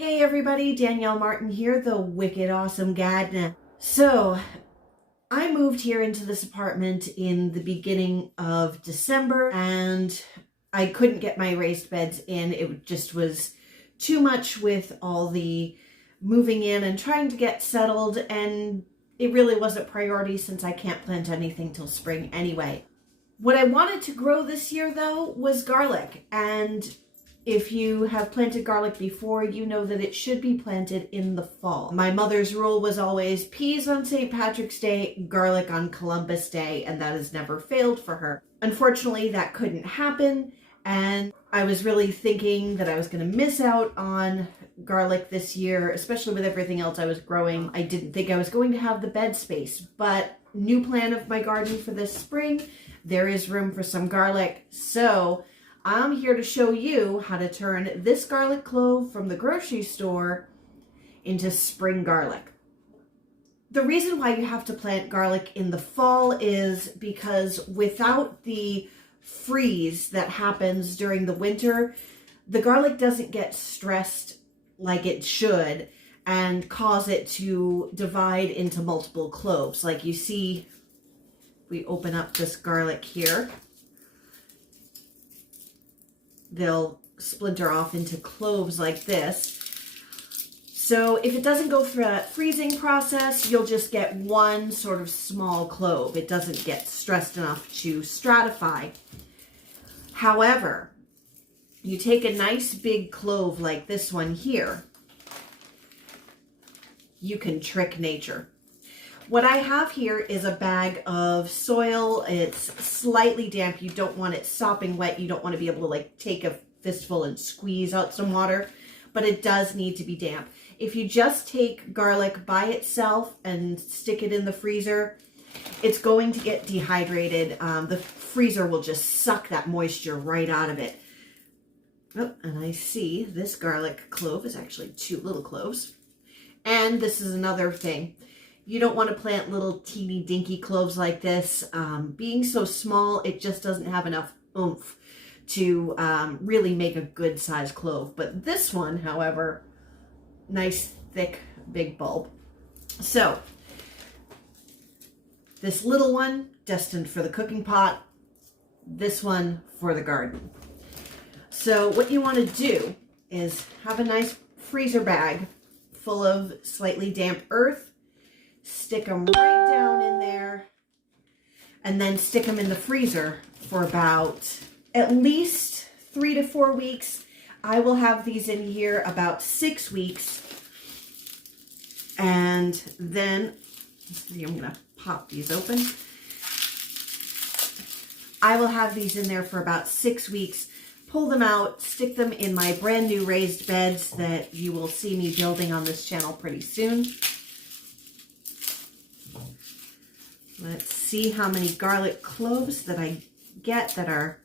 Hey everybody, Danielle Martin here, the Wicked Awesome Gardener. So, I moved here into this apartment in the beginning of December and I couldn't get my raised beds in. It just was too much with all the moving in and trying to get settled, and it really wasn't priority since I can't plant anything till spring anyway. What I wanted to grow this year though was garlic, and if you have planted garlic before, you know that it should be planted in the fall. My mother's rule was always peas on St. Patrick's Day, garlic on Columbus Day, and that has never failed for her. Unfortunately, that couldn't happen, and I was really thinking that I was going to miss out on garlic this year, especially with everything else I was growing. I didn't think I was going to have the bed space, but new plan of my garden for this spring, there is room for some garlic, so I'm here to show you how to turn this garlic clove from the grocery store into spring garlic. The reason why you have to plant garlic in the fall is because without the freeze that happens during the winter, the garlic doesn't get stressed like it should and cause it to divide into multiple cloves. Like you see, we open up this garlic here. They'll splinter off into cloves like this. So if it doesn't go through a freezing process, you'll just get one sort of small clove. It doesn't get stressed enough to stratify. However, you take a nice big clove like this one here, you can trick nature. What I have here is a bag of soil. It's slightly damp. You don't want it sopping wet. You don't want to be able to like take a fistful and squeeze out some water, but it does need to be damp. If you just take garlic by itself and stick it in the freezer, it's going to get dehydrated. The freezer will just suck that moisture right out of it. Oh, and I see this garlic clove is actually 2 little cloves. And this is another thing. You don't want to plant little teeny dinky cloves like this. Being so small, it just doesn't have enough oomph to really make a good sized clove. But this one, however, nice, thick, big bulb. So this little one, destined for the cooking pot. This one for the garden. So what you want to do is have a nice freezer bag full of slightly damp earth. Stick them right down in there and then stick them in the freezer for about at least 3 to 4 weeks. I will have these in here about 6 weeks. And then, let's see, I'm going to pop these open. I will have these in there for about 6 weeks. Pull them out, stick them in my brand new raised beds that you will see me building on this channel pretty soon. Let's see how many garlic cloves that I get that are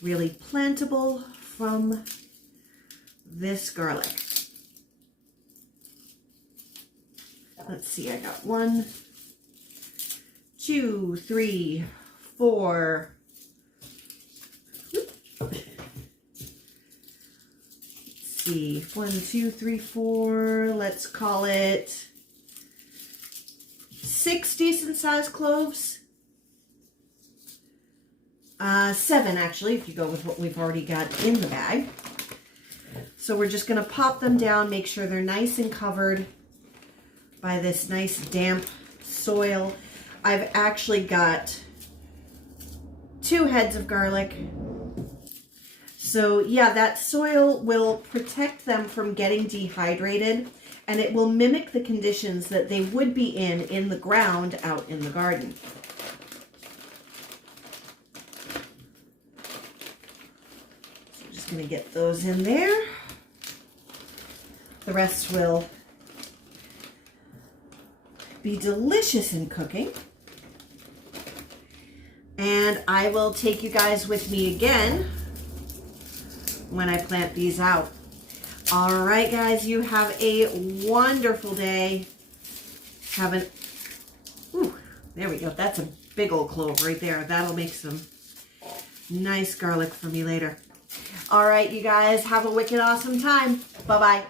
really plantable from this garlic. Let's see, I got 1, 2, 3, 4. Let's see, 1, 2, 3, 4. Let's call it 6 decent sized cloves. 7 actually, if you go with what we've already got in the bag. So we're just going to pop them down, make sure they're nice and covered by this nice damp soil. I've actually got 2 heads of garlic. So yeah, that soil will protect them from getting dehydrated, and it will mimic the conditions that they would be in the ground out in the garden. So I'm just going to get those in there. The rest will be delicious in cooking. And I will take you guys with me again when I plant these out. All right, guys, you have a wonderful day. Ooh, there we go. That's a big old clove right there. That'll make some nice garlic for me later. All right, you guys, have a wicked awesome time. Bye-bye.